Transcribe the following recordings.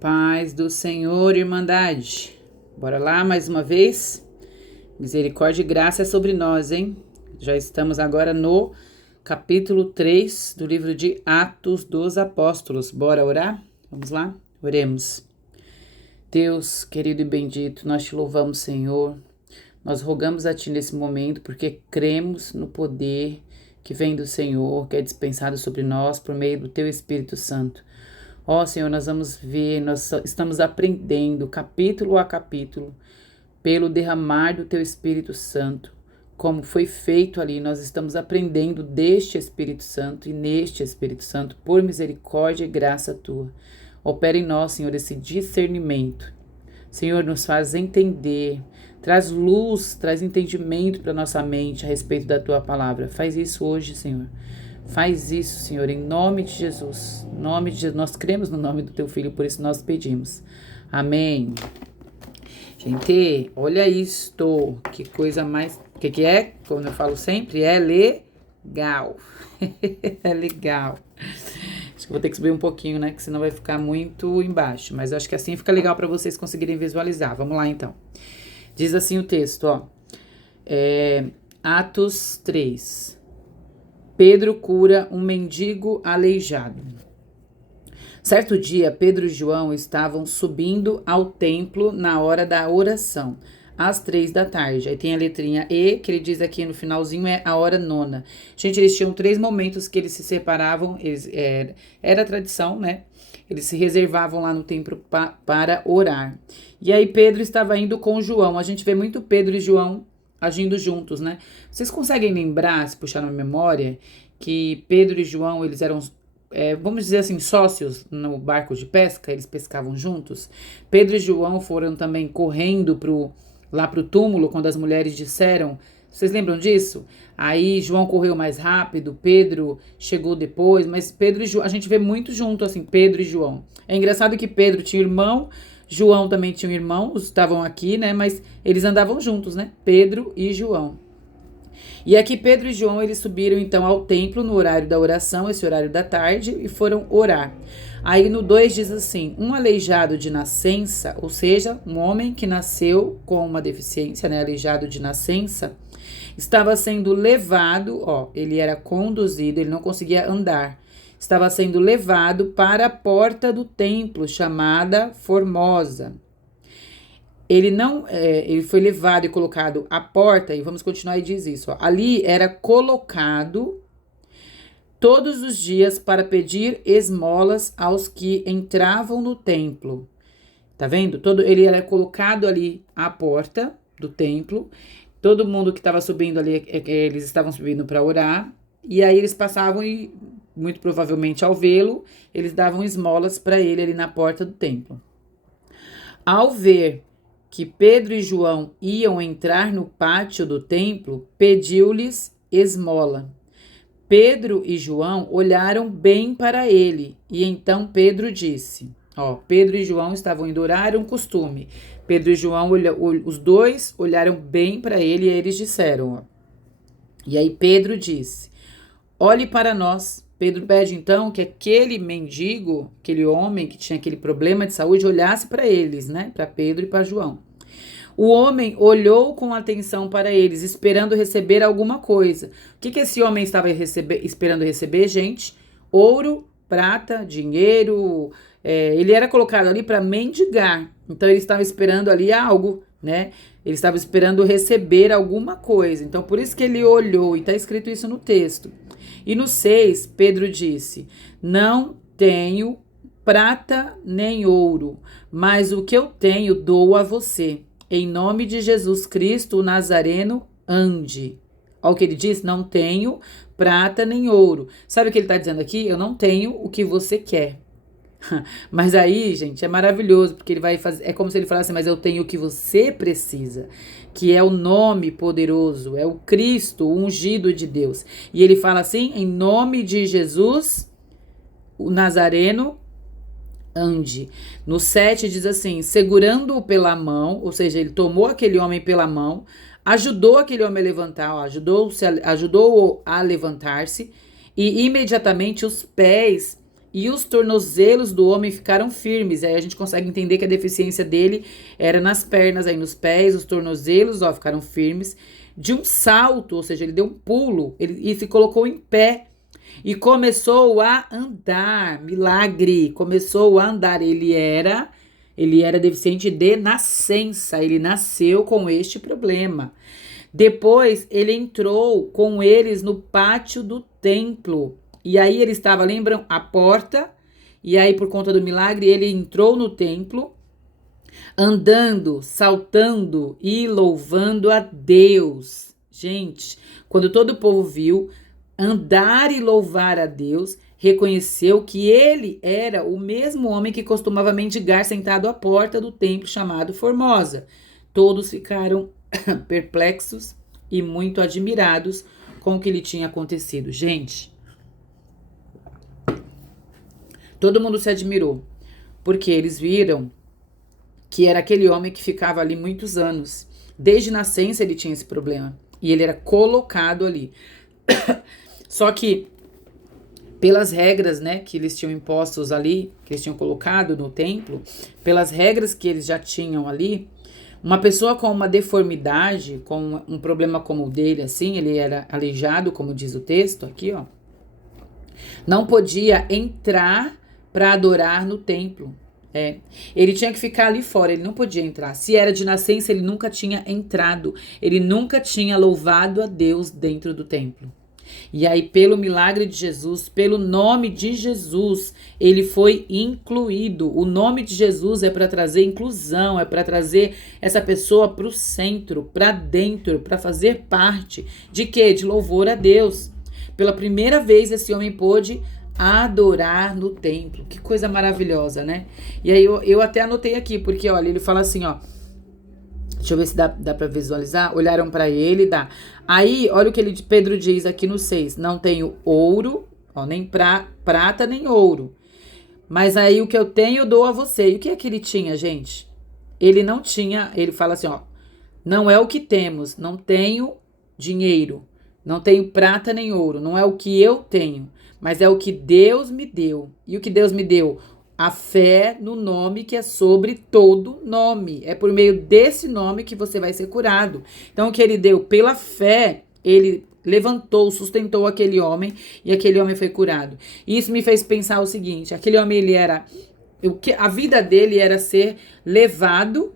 Paz do Senhor, Irmandade. Bora lá mais uma vez? Misericórdia e graça é sobre nós, hein? Já estamos agora no capítulo 3 do livro de Atos dos Apóstolos. Bora orar? Vamos lá? Oremos. Deus, querido e bendito, nós te louvamos, Senhor. Nós rogamos a Ti nesse momento porque cremos no poder que vem do Senhor, que é dispensado sobre nós por meio do Teu Espírito Santo. Ó Senhor, nós vamos ver, nós estamos aprendendo capítulo a capítulo pelo derramar do Teu Espírito Santo. Como foi feito ali, nós estamos aprendendo deste Espírito Santo e neste Espírito Santo, por misericórdia e graça Tua. Opera em nós, Senhor, esse discernimento. Senhor, nos faz entender, traz luz, traz entendimento para nossa mente a respeito da Tua palavra. Faz isso hoje, Senhor. Faz isso, Senhor, em nome de Jesus. Em nome de Jesus. Nós cremos no nome do Teu Filho, por isso nós pedimos. Amém. Gente, olha isto. Que coisa mais... O que é? Como eu falo sempre, é legal. É legal. Acho que vou ter que subir um pouquinho, né? Que senão vai ficar muito embaixo. Mas eu acho que assim fica legal para vocês conseguirem visualizar. Vamos lá, então. Diz assim o texto, ó. Atos 3. Pedro cura um mendigo aleijado. Certo dia, Pedro e João estavam subindo ao templo na hora da oração, às 3 da tarde. Aí tem a letrinha E, que ele diz aqui no finalzinho, é a hora nona. Gente, eles tinham 3 momentos que eles se separavam, era tradição, né? Eles se reservavam lá no templo para orar. E aí Pedro estava indo com João. A gente vê muito Pedro e João agindo juntos, né? Vocês conseguem lembrar, se puxar na memória, que Pedro e João, eles eram, vamos dizer assim, sócios no barco de pesca, eles pescavam juntos. Pedro e João foram também correndo lá pro túmulo, quando as mulheres disseram, vocês lembram disso? Aí João correu mais rápido, Pedro chegou depois, mas Pedro e João, a gente vê muito junto, assim, Pedro e João. É engraçado que Pedro tinha irmão, João também tinha um irmão, estavam aqui, né? Mas eles andavam juntos, né? Pedro e João. E aqui Pedro e João, eles subiram então ao templo no horário da oração, esse horário da tarde, e foram orar. Aí no 2 diz assim, um aleijado de nascença, ou seja, um homem que nasceu com uma deficiência, né? Aleijado de nascença, estava sendo levado, ele era conduzido, ele não conseguia andar. Estava sendo levado para a porta do templo, chamada Formosa. Ele foi levado e colocado à porta, e vamos continuar e diz isso. Ali era colocado todos os dias para pedir esmolas aos que entravam no templo. Tá vendo? Ele era colocado ali à porta do templo. Todo mundo que estava subindo ali, eles estavam subindo para orar. E aí eles passavam e, muito provavelmente ao vê-lo, eles davam esmolas para ele ali na porta do templo. Ao ver que Pedro e João iam entrar no pátio do templo, pediu-lhes esmola. Pedro e João olharam bem para ele, e então Pedro disse, Pedro e João estavam indo orar, era um costume. Pedro e João, os dois olharam bem para ele, e eles disseram, E aí Pedro disse, olhe para nós. Pedro pede então que aquele mendigo, aquele homem que tinha aquele problema de saúde, olhasse para eles, né? Para Pedro e para João. O homem olhou com atenção para eles, esperando receber alguma coisa. O que esse homem estava esperando receber, gente? Ouro, prata, dinheiro. Ele era colocado ali para mendigar. Então ele estava esperando ali algo, né? Ele estava esperando receber alguma coisa. Então por isso que ele olhou, e está escrito isso no texto. E no 6, Pedro disse, não tenho prata nem ouro, mas o que eu tenho dou a você. Em nome de Jesus Cristo, o Nazareno, ande. Olha o que ele diz, não tenho prata nem ouro. Sabe o que ele está dizendo aqui? Eu não tenho o que você quer. Mas aí, gente, é maravilhoso, porque ele vai fazer, é como se ele falasse, mas eu tenho o que você precisa, que é o nome poderoso, é o Cristo, o ungido de Deus. E ele fala assim, em nome de Jesus, o Nazareno, ande. No 7 diz assim, segurando-o pela mão, ou seja, ele tomou aquele homem pela mão, ajudou aquele homem a levantar, ajudou-o a levantar-se, e imediatamente os pés e os tornozelos do homem ficaram firmes. Aí a gente consegue entender que a deficiência dele era nas pernas, aí nos pés, os tornozelos, ó, ficaram firmes. De um salto, ou seja, ele deu um pulo, e se colocou em pé e começou a andar. Milagre, começou a andar. Ele era deficiente de nascença, ele nasceu com este problema. Depois ele entrou com eles no pátio do templo. E aí ele estava, lembram, à porta. E aí, por conta do milagre, ele entrou no templo, andando, saltando e louvando a Deus. Gente, quando todo o povo viu andar e louvar a Deus, reconheceu que ele era o mesmo homem que costumava mendigar sentado à porta do templo chamado Formosa. Todos ficaram perplexos e muito admirados com o que lhe tinha acontecido. Gente, todo mundo se admirou, porque eles viram que era aquele homem que ficava ali muitos anos. Desde nascença ele tinha esse problema. E ele era colocado ali. Só que, pelas regras, né, que eles tinham impostos ali, que eles tinham colocado no templo, pelas regras que eles já tinham ali, uma pessoa com uma deformidade, com um problema como o dele, assim, ele era aleijado, como diz o texto aqui, ó, não podia entrar para adorar no templo. Ele tinha que ficar ali fora, ele não podia entrar. Se era de nascença, ele nunca tinha entrado, ele nunca tinha louvado a Deus dentro do templo. E aí, pelo milagre de Jesus, pelo nome de Jesus, ele foi incluído. O nome de Jesus é para trazer inclusão, é para trazer essa pessoa para o centro, para dentro, para fazer parte de quê? De louvor a Deus. Pela primeira vez, esse homem pôde adorar no templo. Que coisa maravilhosa, né? E aí, eu até anotei aqui, porque, olha, ele fala assim, ó. Deixa eu ver se dá para visualizar. Olharam para ele, dá. Aí, olha o que Pedro diz aqui no 6. Não tenho ouro, ó, nem prata, nem ouro. Mas aí o que eu tenho eu dou a você. E o que é que ele tinha, gente? Ele não tinha, ele fala assim, ó. Não é o que temos, não tenho dinheiro. Não tenho prata nem ouro. Não é o que eu tenho, mas é o que Deus me deu. E o que Deus me deu? A fé no nome que é sobre todo nome. É por meio desse nome que você vai ser curado. Então, o que ele deu pela fé, ele levantou, sustentou aquele homem e aquele homem foi curado. E isso me fez pensar o seguinte: aquele homem, ele era. A vida dele era ser levado,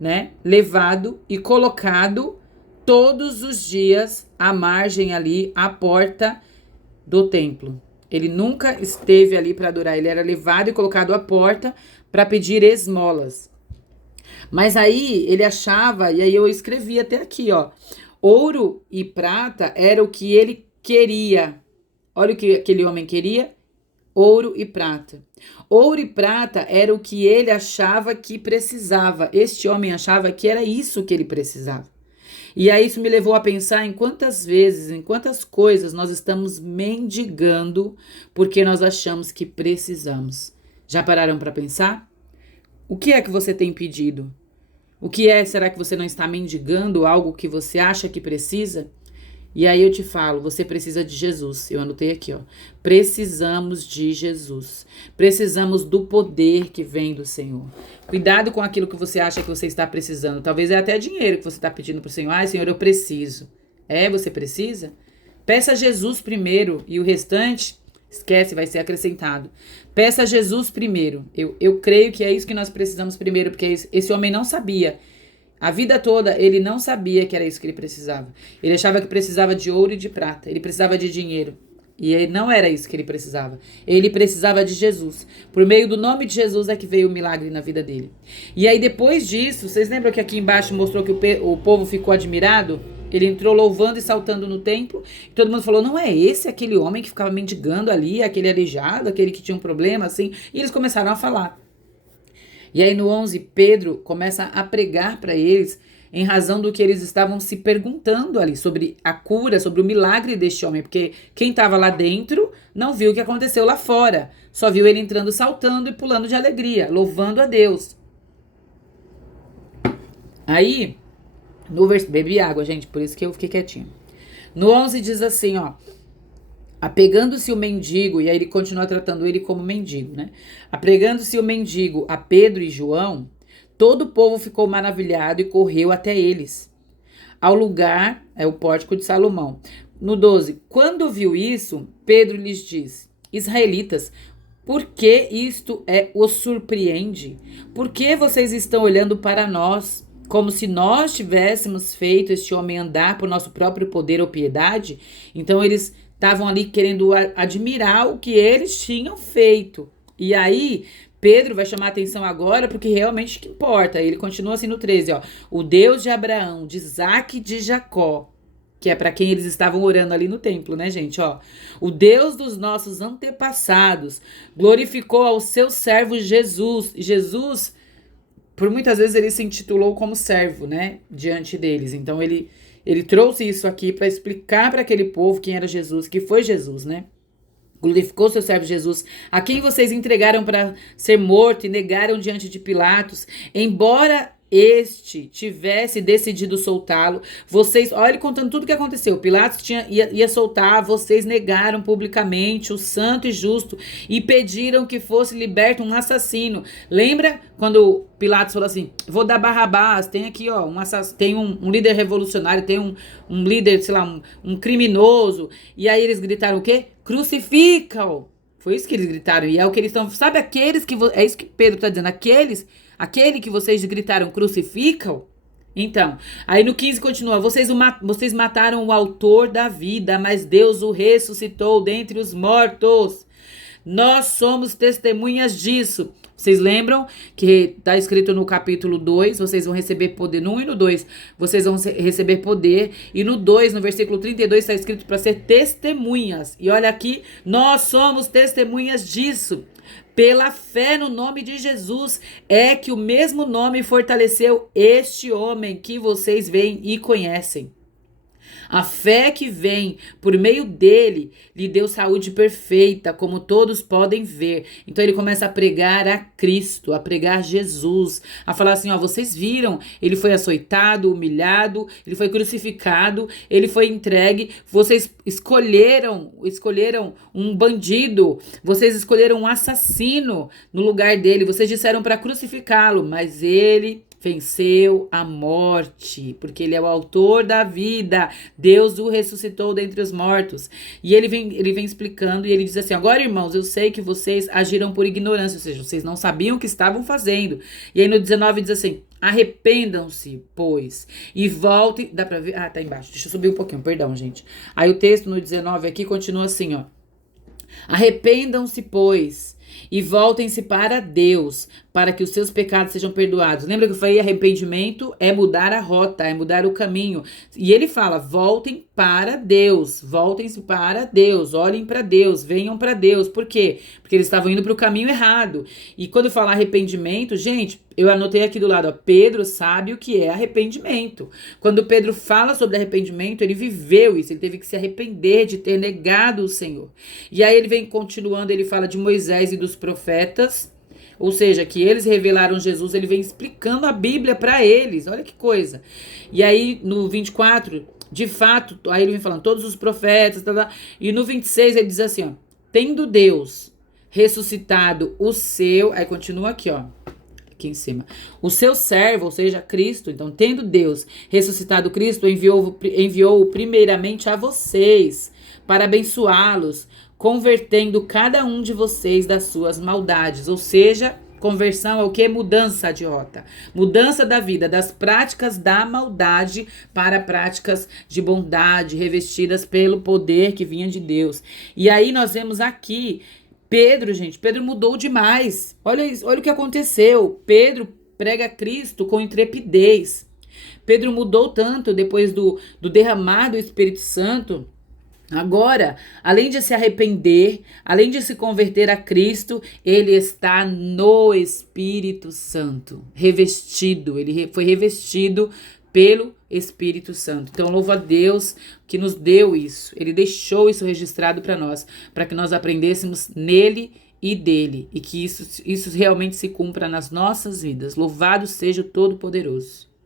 né? Levado e colocado todos os dias à margem ali, à porta do templo. Ele nunca esteve ali para adorar, ele era levado e colocado à porta para pedir esmolas. Mas aí ele achava, e aí eu escrevi até aqui, ó, ouro e prata era o que ele queria. Olha o que aquele homem queria: ouro e prata. Ouro e prata era o que ele achava que precisava. Este homem achava que era isso que ele precisava. E aí isso me levou a pensar em quantas vezes, em quantas coisas nós estamos mendigando porque nós achamos que precisamos. Já pararam para pensar? O que é que você tem pedido? O que é? Será que você não está mendigando algo que você acha que precisa? E aí eu te falo, você precisa de Jesus. Eu anotei aqui, ó. Precisamos de Jesus. Precisamos do poder que vem do Senhor. Cuidado com aquilo que você acha que você está precisando. Talvez é até dinheiro que você está pedindo para o Senhor. Ai, Senhor, eu preciso. Você precisa? Peça a Jesus primeiro e o restante, esquece, vai ser acrescentado. Peça a Jesus primeiro. Eu creio que é isso que nós precisamos primeiro, porque esse homem não sabia. A vida toda ele não sabia que era isso que ele precisava. Ele achava que precisava de ouro e de prata. Ele precisava de dinheiro. E não era isso que ele precisava. Ele precisava de Jesus. Por meio do nome de Jesus é que veio o milagre na vida dele. E aí depois disso, vocês lembram que aqui embaixo mostrou que o povo ficou admirado? Ele entrou louvando e saltando no templo. E todo mundo falou, não é esse aquele homem que ficava mendigando ali, aquele aleijado, aquele que tinha um problema assim. E eles começaram a falar. E aí no 11, Pedro começa a pregar para eles em razão do que eles estavam se perguntando ali, sobre a cura, sobre o milagre deste homem. Porque quem estava lá dentro não viu o que aconteceu lá fora. Só viu ele entrando, saltando e pulando de alegria, louvando a Deus. Aí, no bebi água, gente, por isso que eu fiquei quietinha. No 11 diz assim, ó. Apegando-se o mendigo, e aí ele continua tratando ele como mendigo, né? Apegando-se o mendigo a Pedro e João, todo o povo ficou maravilhado e correu até eles. Ao lugar, é o pórtico de Salomão. No 12, quando viu isso, Pedro lhes diz: Israelitas, por que isto os surpreende? Por que vocês estão olhando para nós, como se nós tivéssemos feito este homem andar por nosso próprio poder ou piedade? Então eles estavam ali querendo admirar o que eles tinham feito. E aí, Pedro vai chamar a atenção agora porque realmente que importa. Ele continua assim no 13, ó. O Deus de Abraão, de Isaque e de Jacó, que é para quem eles estavam orando ali no templo, né, gente, ó. O Deus dos nossos antepassados glorificou ao seu servo Jesus. Jesus, por muitas vezes ele se intitulou como servo, né, diante deles. Então ele trouxe isso aqui para explicar para aquele povo quem era Jesus, que foi Jesus, né? Glorificou seu servo Jesus, a quem vocês entregaram para ser morto e negaram diante de Pilatos, embora este tivesse decidido soltá-lo. Vocês, olha ele contando tudo o que aconteceu. Pilatos ia soltar, vocês negaram publicamente o santo e justo e pediram que fosse liberto um assassino. Lembra quando Pilatos falou assim: vou dar Barrabás, tem aqui ó, tem um líder revolucionário, tem um líder, sei lá, um criminoso. E aí eles gritaram o quê? Crucifica-o. Foi isso que eles gritaram. E é o que eles estão. Sabe aqueles que. É isso que Pedro está dizendo. Aquele que vocês gritaram crucificam? Então, aí no 15 continua. Vocês mataram o autor da vida, mas Deus o ressuscitou dentre os mortos. Nós somos testemunhas disso. Vocês lembram que está escrito no capítulo 2, vocês vão receber poder. No 1 e no 2, vocês vão receber poder. E no 2, no versículo 32, está escrito para ser testemunhas. E olha aqui, nós somos testemunhas disso. Pela fé no nome de Jesus, é que o mesmo nome fortaleceu este homem que vocês veem e conhecem. A fé que vem por meio dele lhe deu saúde perfeita, como todos podem ver. Então ele começa a pregar a Cristo, a pregar Jesus, a falar assim, ó, vocês viram, ele foi açoitado, humilhado, ele foi crucificado, ele foi entregue, vocês escolheram um bandido, vocês escolheram um assassino no lugar dele, vocês disseram para crucificá-lo, mas ele venceu a morte, porque ele é o autor da vida. Deus o ressuscitou dentre os mortos. E ele vem explicando e ele diz assim: agora, irmãos, eu sei que vocês agiram por ignorância, ou seja, vocês não sabiam o que estavam fazendo. E aí no 19 diz assim: arrependam-se, pois, e voltem. Dá pra ver? Ah, tá embaixo. Deixa eu subir um pouquinho, perdão, gente. Aí o texto no 19 aqui continua assim, ó. Arrependam-se, pois, e voltem-se para Deus, para que os seus pecados sejam perdoados. Lembra que eu falei, arrependimento é mudar a rota, é mudar o caminho. E ele fala, voltem para Deus, voltem-se para Deus, olhem para Deus, venham para Deus. Por quê? Porque eles estavam indo para o caminho errado. E quando fala arrependimento, gente, eu anotei aqui do lado, ó, Pedro sabe o que é arrependimento. Quando Pedro fala sobre arrependimento, ele viveu isso, ele teve que se arrepender de ter negado o Senhor. E aí ele vem continuando, ele fala de Moisés e dos profetas, ou seja, que eles revelaram Jesus, ele vem explicando a Bíblia para eles, olha que coisa. E aí no 24, de fato, aí ele vem falando todos os profetas, e no 26 ele diz assim, ó, tendo Deus ressuscitado o seu, aí continua aqui, ó, aqui em cima, o seu servo, ou seja, Cristo. Então, tendo Deus ressuscitado Cristo, enviou primeiramente a vocês para abençoá-los, convertendo cada um de vocês das suas maldades. Ou seja, conversão é o que? Mudança de rota. Mudança da vida, das práticas da maldade para práticas de bondade, revestidas pelo poder que vinha de Deus. E aí nós vemos aqui Pedro, gente, Pedro mudou demais. Olha isso, olha o que aconteceu. Pedro prega Cristo com intrepidez. Pedro mudou tanto depois do derramar do Espírito Santo. Agora, além de se arrepender, além de se converter a Cristo, ele está no Espírito Santo, revestido. Ele foi revestido pelo Espírito Santo. Então, louvo a Deus que nos deu isso. Ele deixou isso registrado para que nós aprendêssemos nele e dele, e que isso realmente se cumpra nas nossas vidas. Louvado seja o Todo-Poderoso.